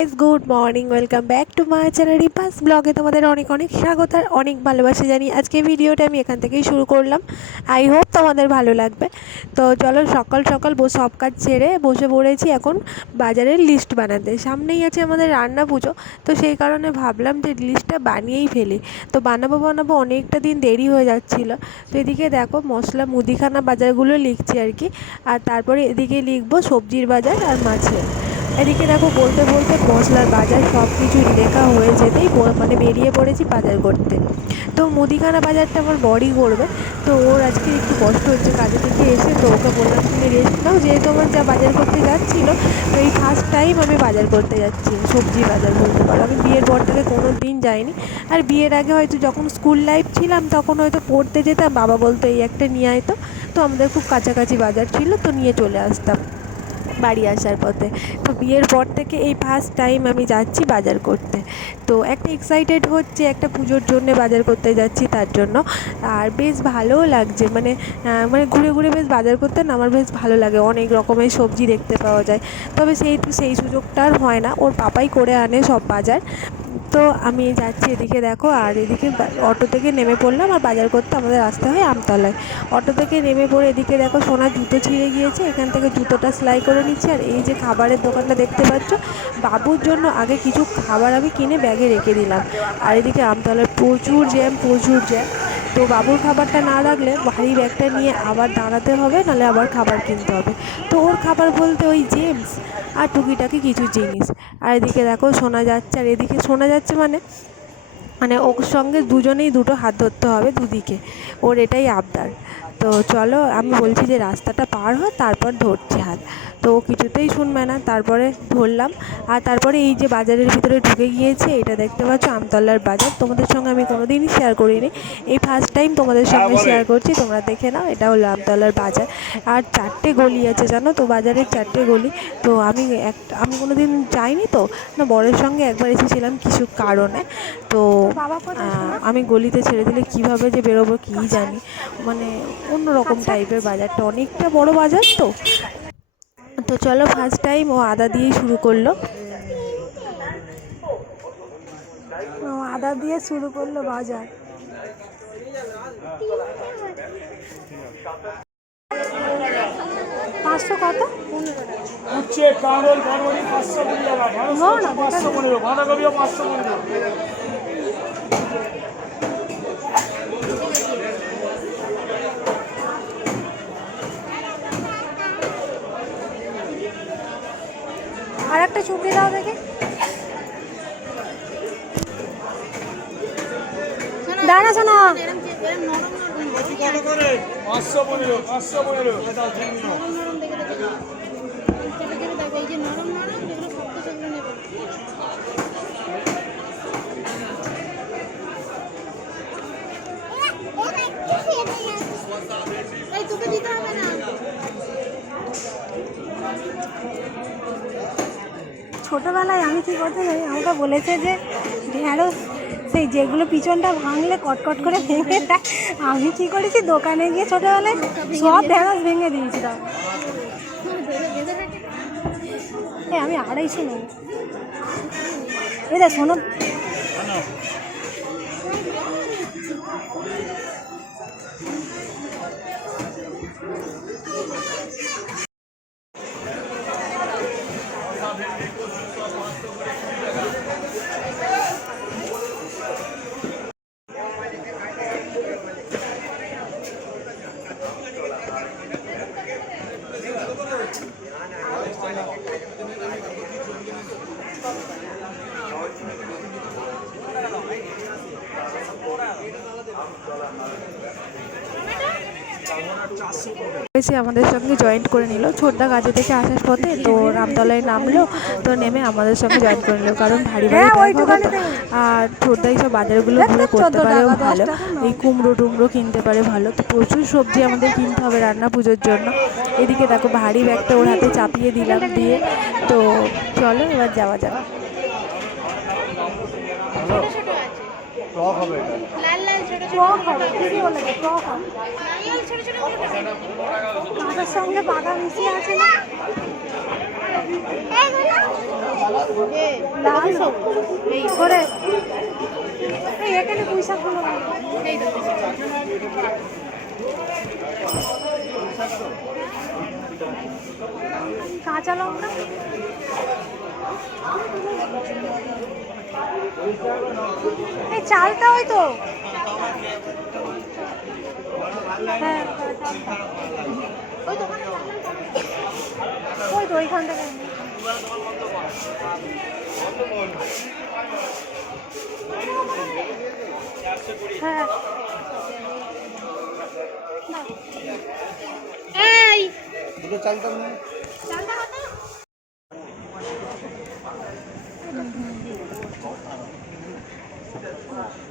Guys good morning welcome back to my channel রিপাস ব্লগে তোমাদের অনেক অনেক স্বাগত আর অনেক ভালোবাসা জানি আজকে ভিডিওটা আমি এখান থেকেই শুরু করলাম। আই হোপ তোমাদের ভালো লাগবে। তো চলো সকাল সকাল বসে সব কাজ ছেড়ে বসে পড়েছি এখন বাজারের লিস্ট বানাতে। সামনেই আছে আমাদের রান্না পুজো, তো সেই কারণে ভাবলাম যে লিস্টটা বানিয়েই ফেলি। তো বানাবো বানাবো অনেকটা দিন দেরি হয়ে যাচ্ছিল। তো এদিকে দেখো মশলা মুদিখানা বাজারগুলো লিখছি আর কি। আর তারপরে এদিকে লিখব সবজির বাজার আর মাছের। এদিকে দেখো বলতে বলতে মশলার বাজার সব কিছু লেখা হয়ে যেতেই মানে বেরিয়ে পড়েছি বাজার করতে। তো মুদিখানা বাজারটা আমার বড়ই করবে। তো ওর আজকে একটু কষ্ট হচ্ছে কাজে থেকে এসে, তো ওকে বললাম তুমি রেস্ট নাও। যেহেতু আমার যা বাজার করতে যাচ্ছিল, তো এই ফার্স্ট টাইম আমি বাজার করতে যাচ্ছি, সবজি বাজার বলতে পারো। আমি বিয়ের পর থেকে কোনো দিন যাইনি। আর বিয়ের আগে হয়তো যখন স্কুল লাইফ ছিলাম, তখন হয়তো পড়তে যেতাম। বাবা বলতো, এই একটা নিয়ে আয় তো। তো আমাদের খুব কাছাকাছি বাজার ছিল, তো নিয়ে চলে আসতাম। বাড়ি আসার পথে। তো বিয়ের পর থেকে এই ফার্স্ট টাইম আমি যাচ্ছি বাজার করতে। তো একটা এক্সাইটেড হচ্ছে, একটা পুজোর জন্য বাজার করতে যাচ্ছি তার জন্য। আর বেশ ভালোও লাগছে মানে মানে ঘুরে ঘুরে বেশ বাজার করতে না আমার বেশ ভালো লাগে। অনেক রকমের সবজি দেখতে পাওয়া যায়। তবে সেই সেই সুযোগটা আর হয় না। ওর পাপাই করে আনে সব বাজার। তো আমি যাচ্ছি এদিকে দেখো, আর এদিকে অটো থেকে নেমে পড়লাম, আর বাজার করতে আমাদের আসতে হয় আমতলায়। অটো থেকে নেমে পড়ে এদিকে দেখো সোনার জুতো ছিঁড়ে গিয়েছে, এখান থেকে জুতোটা সেলাই করে নিচ্ছে, আর এই যে খাবারের দোকানটা দেখতে পাচ্ছ, বাবুর জন্য আগে কিছু খাবার আমি কিনে ব্যাগে রেখে দিলাম। আর এদিকে আমতলায় প্রচুর জ্যাম প্রচুর জ্যাম। তো বাবুর খাবারটা না রাখলে ভারী ব্যাগটা নিয়ে আবার দাঁড়াতে হবে, নাহলে আবার খাবার কিনতে হবে। তো ওর খাবার বলতে ওই জেমস আর টুকিটাকি কিছু জিনিস। আর এদিকে দেখো শোনা যাচ্ছে, আর এদিকে শোনা যাচ্ছে মানে মানে ওর সঙ্গে দুজনেই দুটো হাত ধরতে হবে দুদিকে। ওর এটাই আবদার। তো চলো আমি বলছি যে রাস্তাটা পার হ তারপর ধরছি হাত তো ও কিছুতেই শুনবে না তারপরে ধরলাম। আর তারপরে এই যে বাজারের ভিতরে ঢুকে গিয়েছে এটা দেখতে পাচ্ছ আমতলার বাজার। তোমাদের সঙ্গে আমি কোনো দিনই শেয়ার করিনি। এই ফার্স্ট টাইম তোমাদের সঙ্গে শেয়ার করছি তোমরা দেখে নাও এটা হলো আমতলার বাজার। আর চারটে গলি আছে জানো তো বাজারের চারটে গলি। তো আমি এক আমি কোনো দিন যাইনি তো না বরের সঙ্গে একবার এসেছিলাম কিছু কারণে। তো আমি গলিতে ছেড়ে দিলে কীভাবে যে বেরোবো কী জানি। মানে অন্যরকম টাইপের বাজারটা। অনেকটা বড় বাজার তো। তো চলো ফার্স্ট টাইম ও আদা দিয়েই শুরু করল। ও আদা দিয়ে শুরু করল বাজার। পাঁচশো কত? উচ্ছে কাঁড়ল বরবটি পাঁচশো কুড়ি টাকা। পাঁচশো পনেরো বাঁধাকপিও পাঁচশো পনেরো একটা চুপড়ি দাও দেখে। দাঁড়া শোনা। করে। পাঁচশো পনেরো পাঁচশো পনেরো। কী করতে আমাকে বলেছে যে, ঢেঁড়স, সেই যেগুলো পিছনটা ভাঙলে কটকট করে ভেঙে দেয়। আমি কী করেছি? দোকানে গিয়ে ছোটোবেলায় সব ঢেঁড়স ভেঙে দিয়েছিলাম। আমি আড়াইশো নেই এটা শোনো। এসে আমাদের সঙ্গে জয়েন্ট করে নিল। ছোটদা কাজে থেকে আসার পথে তো রামতলায় নামলো তো নেমে আমাদের সঙ্গে জয়েন করে নিল কারণ ভারী ভারী হ্যাঁ, তো। আর ছোটদা এইসব বাজারগুলো ঘুরে করতে পারেও ভালো। এই কুমড়ো টুমড়ো কিনতে পারে ভালো। তো প্রচুর সবজি আমাদের কিনতে হবে রান্না পুজোর জন্য। এদিকে দেখো ভারী ব্যাগটা ওর হাতে চাপিয়ে দিলাম দিয়ে। তো চলো এবার যাওয়া যাক। টক হবে এটা। লাল লাল টক। কাঁটার সঙ্গে বাগা মিশিয়ে আছে না? করে এখানে পুঁই শাকগুলো রাখো। এই কাঁচা লঙ্কা? এই চালটা ওই তো। ওই দোকানে ওই তো ওইখান থেকে হ্যাঁ এই দুটো চালটা নিয়ে চালটা কত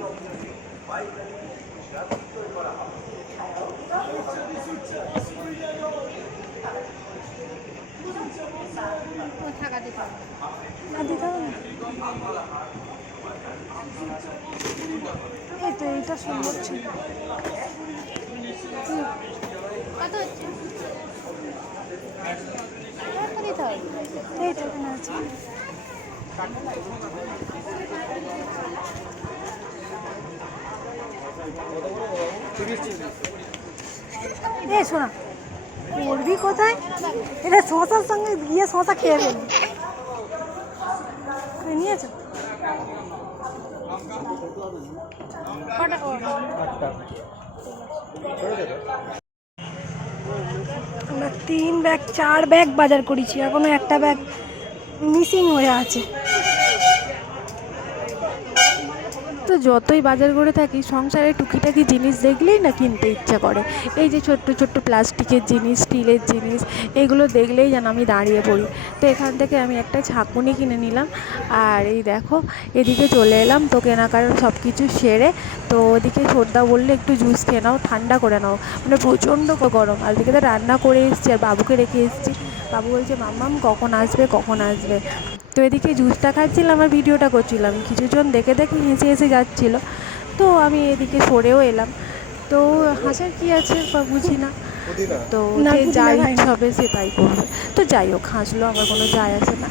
ও থাকা দিতে হবে। আর দিতে হবে না? এই তো এইটা সুন্দর ছিল কত হচ্ছে আছে এ, শোনা। পড়বি কোথায়? এটা শশার সঙ্গে গিয়ে শশা খেয়ে ফেলবি। নিয়েছো? আমরা তিন ব্যাগ, চার ব্যাগ বাজার করেছি। এখনও একটা ব্যাগ মিসিং হয়ে আছে। তো যতই বাজার করে থাকি, সংসারে টুকিটাকি জিনিস দেখলেই না কিনতে ইচ্ছা করে। এই যে ছোট্ট ছোট্ট প্লাস্টিকের জিনিস, স্টিলের জিনিস, এগুলো দেখলেই যেন আমি দাঁড়িয়ে পড়ি। তো এখান থেকে আমি একটা ছাঁকুনি কিনে নিলাম। আর এই দেখো, এদিকে চলে এলাম তো কেনাকাটা সব কিছু সেরে। তো ওদিকে সর্দা বললে একটু জুস খেয়ে নাও, ঠান্ডা করে নাও। মানে প্রচণ্ড গরম। আর ওদিকে তো রান্না করে এসেছি, আর বাবুকে রেখে এসেছি। বাবু বলছে, মাম্মাম, কখন আসবে কখন আসবে? তো এদিকে জুসটা খাচ্ছিলাম আর ভিডিওটা করছিলাম। কিছুজন দেখে দেখে হেসে হেসে যাচ্ছিল। তো আমি এদিকে সরেও এলাম। তো হাসার কি আছে বা বুঝি না। তো না, যে পুদিনা যা খাই না। ইচ্ছা হবে সে তাই করবে। তো যাই হোক হাসলো আমার কোনো যায় আসে না।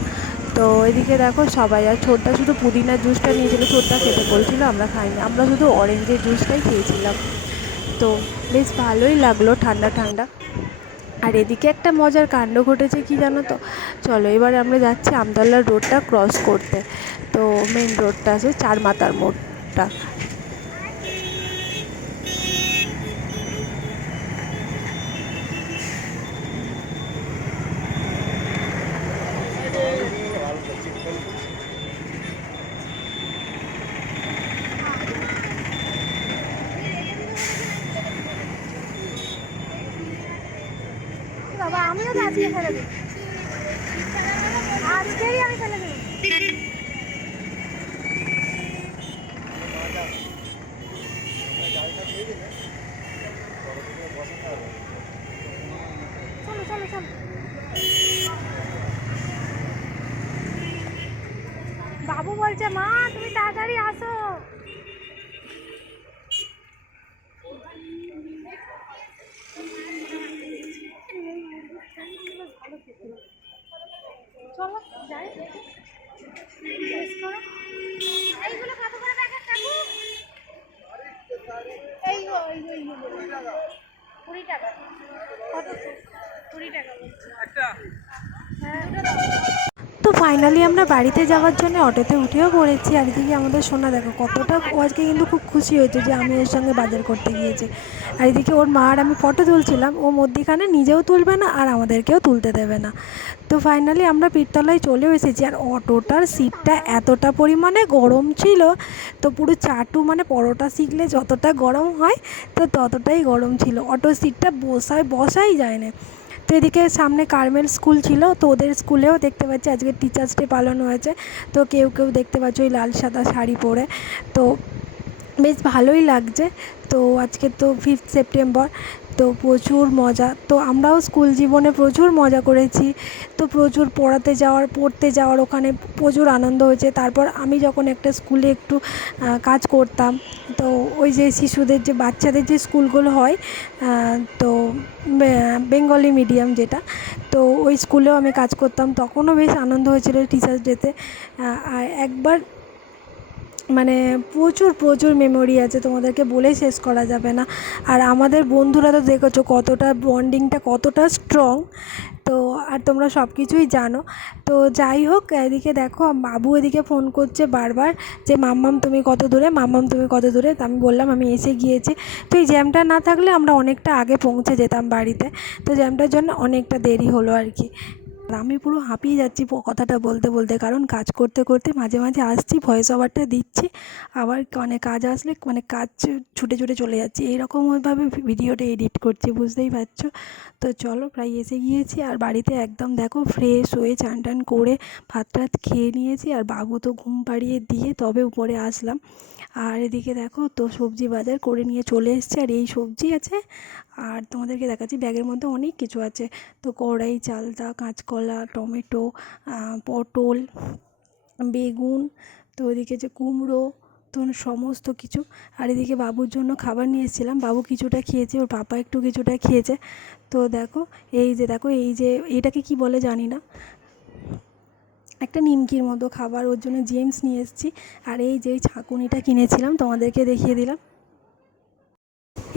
তো এদিকে দেখো সবাই আর ছোটটা শুধু পুদিনার জুসটা নিয়েছিল ছোটটা খেতে বলছিল আমরা খাইনি। আমরা শুধু অরেঞ্জের জুসটাই খেয়েছিলাম। তো বেশ ভালোই লাগল ঠান্ডা ঠান্ডা। আর এদিকে একটা মজার কাণ্ড ঘটেছে কি জানো তো? চলো, এবার আমরা যাচ্ছি আমদাল্লার রোডটা ক্রস করতে। তো মেন রোডটা আছে চার মাতার মোড়টা। বাবা আমিও তো আজকে ফেলে দেবো। আজকেই আমি ফেলে দেবো চলো চলো চলো বাবু বলছে মা তুমি তাড়াতাড়ি আসো চলো যাই শেষ করো এইগুলো কত করে প্যাকেট কাকু এই গো, এই গো, এই গো। কুড়ি টাকা কত কুড়ি টাকা বলছি তো ফাইনালি আমরা বাড়িতে যাওয়ার জন্য অটোতে উঠেও পড়েছি। আর এদিকে আমাদের সোনা দেখো, কতটা ও আজকে কিন্তু খুব খুশি হয়েছে যে আমি ওর সঙ্গে বাজার করতে গিয়েছি। আর এদিকে ওর মা আর আমি ফটো তুলছিলাম, ও মধ্যিখানে নিজেও তুলবে না আর আমাদেরকেও তুলতে দেবে না। তো ফাইনালি আমরা পীরতলায় চলেও এসেছি আর অটোটার সিটটা এতটা পরিমাণে গরম ছিল, তো পুরো চাটু মানে পরোটা শিখলে যতটা গরম হয়, তো ততটাই গরম ছিল। অটো সিটটা বসায়, বসাই যায় না। তো এদিকে সামনে কার্মেল স্কুল ছিল, তো ওদের স্কুলেও দেখতে পাচ্ছি আজকে টিচার্স ডে পালন হয়েছে। তো কেউ কেউ দেখতে পাচ্ছ ওই লাল সাদা শাড়ি পরে। তো বেশ ভালোই লাগছে। তো আজকে তো ফিফথ সেপ্টেম্বর তো প্রচুর মজা। তো আমরাও স্কুল জীবনে প্রচুর মজা করেছি। তো প্রচুর পড়াতে যাওয়ার, পড়তে যাওয়ার ওখানে প্রচুর আনন্দ হয়েছে। তারপর আমি যখন একটা স্কুলে একটু কাজ করতাম, তো ওই যে শিশুদের যে, বাচ্চাদের যে স্কুলগুলো হয় তো বেঙ্গলি মিডিয়াম যেটা, তো ওই স্কুলেও আমি কাজ করতাম। তখনও বেশ আনন্দ হয়েছিল টিচার্স ডেতে। আর একবার মানে প্রচুর প্রচুর মেমোরি আছে, তোমাদেরকে বলে শেষ করা যাবে না। আর আমাদের বন্ধুরা তো দেখেছ কতটা বন্ডিংটা কতটা স্ট্রং তো, আর তোমরা সব কিছুই জানো। তো যাই হোক, এদিকে দেখো, বাবু এদিকে ফোন করছে বারবার যে, মাম্মাম, তুমি কত দূরে? মাম্মাম, তুমি কত দূরে? তো আমি বললাম, আমি এসে গিয়েছি। তো এই জ্যামটা না থাকলে আমরা অনেকটা আগে পৌঁছে যেতাম বাড়িতে। তো জ্যামটার জন্য অনেকটা দেরি হলো আর কি। আমি পুরো হাঁপিয়ে যাচ্ছি কথাটা বলতে বলতে। কারণ কাজ করতে করতে মাঝে মাঝে আসছি, ভয়েস ওভারটা দিচ্ছি। আবার মানে কাজ আসলে মানে কাজ ছুটে ছুটে চলে যাচ্ছি। এইরকমভাবে ভিডিওটা এডিট করছি, বুঝতেই পারছ? তো চলো প্রায় এসে গিয়েছি। আর বাড়িতে একদম দেখো ফ্রেশ হয়ে চান টান করে ভাত টাত খেয়ে নিয়েছি। আর বাবু তো ঘুম পাড়িয়ে দিয়ে তবে উপরে আসলাম। আর এদিকে দেখো তো সবজি বাজার করে নিয়ে চলে এসেছে। আর এই সবজি আছে আর তোমাদেরকে দেখাচ্ছি, ব্যাগের মধ্যে অনেক কিছু আছে। তো কড়াই, চালতা, কাঁচকলা, টমেটো পটল, বেগুন, তো ওইদিকে যে কুমড়ো, তো সমস্ত কিছু। আর এদিকে বাবুর জন্য খাবার নিয়ে এসেছিলাম। বাবু কিছুটা খেয়েছে, ওর পাপা একটু কিছুটা খেয়েছে। তো দেখো, এই যে দেখো, এই যে এটাকে কি বলে জানি না। একটা নিমকির মতো খাবার, ওর জন্য জেমস নিয়ে এসেছি। আর এই যে ছাঁকুনিটা কিনেছিলাম, তোমাদেরকে দেখিয়ে দিলাম।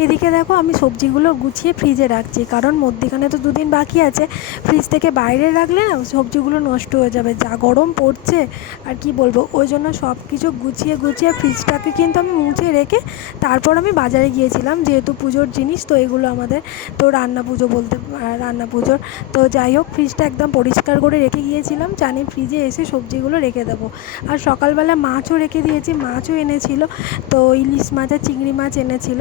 এদিকে দেখো আমি সবজিগুলো গুছিয়ে ফ্রিজে রাখছি, কারণ মধ্যিখানে তো দুদিন বাকি আছে। ফ্রিজ থেকে বাইরে রাখলে না সবজিগুলো নষ্ট হয়ে যাবে, যা গরম পড়ছে। আর কি বলব, ওই জন্য সব কিছু গুছিয়ে গুছিয়ে ফ্রিজটাকে কিন্তু আমি মুছে রেখে তারপর আমি বাজারে গিয়েছিলাম, যেহেতু পুজোর জিনিস, তো এগুলো আমাদের তো রান্না পুজো বলতে রান্না পুজোর। তো যাই হোক ফ্রিজটা একদম পরিষ্কার করে রেখে গিয়েছিলাম জানি ফ্রিজে এসে সবজিগুলো রেখে দেবো। আর সকালবেলা মাছও রেখে দিয়েছি, মাছও এনেছিল, তো ইলিশ মাছ আর চিংড়ি মাছ এনেছিল।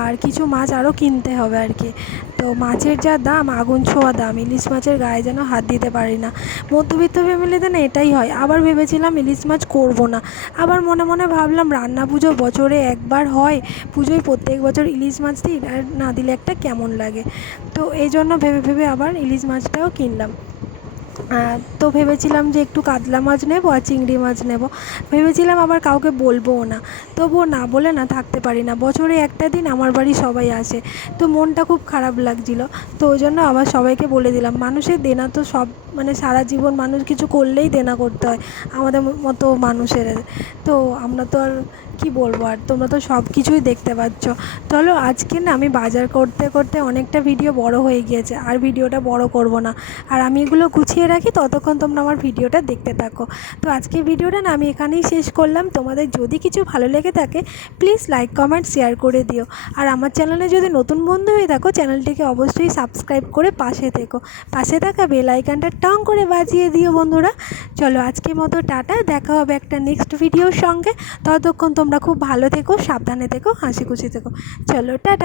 আর কিছু মাছ আরও কিনতে হবে আর কি। তো মাছের যা দাম, আগুন ছোঁয়া দাম, ইলিশ মাছের গায়ে যেন হাত দিতে পারি না। মধ্যবিত্ত ফ্যামিলিতে না এটাই হয়, আবার ভেবেছিলাম ইলিশ মাছ করব না। আবার মনে মনে ভাবলাম রান্না পুজো বছরে একবার হয়, পুজোয় প্রত্যেক বছর ইলিশ মাছ দিই, আর না দিলে একটা কেমন লাগে। তো এই জন্য ভেবে ভেবে আবার ইলিশ মাছটাও কিনলাম। তো ভেবেছিলাম যে একটু কাতলা মাছ নেব আর চিংড়ি মাছ নেব। ভেবেছিলাম আবার কাউকে বলবোও না। তবুও না বলে না থাকতে পারি না। বছরে একটা দিন আমার বাড়ি সবাই আসে। তো মনটা খুব খারাপ লাগছিল। তো ওই জন্য আবার সবাইকে বলে দিলাম, মানুষের দেনা তো সব মানে সারা জীবন মানুষ কিছু করলেই দেনা করতে হয়, আমাদের মতো মানুষের। তো আমরা তো আর কি বলব, আর তোমরা তো সব কিছুই দেখতে পাচ্ছ। চলো, আজকে না আমি বাজার করতে করতে অনেকটা ভিডিও বড় হয়ে গিয়েছে, আর ভিডিওটা বড় করব না। আর আমি এগুলো গুছিয়ে রাখি, ততক্ষণ তোমরা আমার ভিডিওটা দেখতে থাকো। তো আজকে ভিডিওটা না আমি এখানেই শেষ করলাম। তোমাদের যদি কিছু ভালো লেগে থাকে প্লিজ লাইক কমেন্ট শেয়ার করে দিও। আর আমার চ্যানেলে যদি নতুন বন্ধু হয়ে থাকো চ্যানেলটিকে অবশ্যই সাবস্ক্রাইব করে পাশে থেকো। পাশে থাকা বেল আইকনটা টং করে বাজিয়ে দিও বন্ধুরা। চলো, আজকের মতো টাটা, দেখা হবে একটা নেক্সট ভিডিওর সঙ্গে। ততক্ষণ তোমরা খুব ভালো থেকো সাবধানে থেকো হাসি খুশি থেকো। চলো টাটা।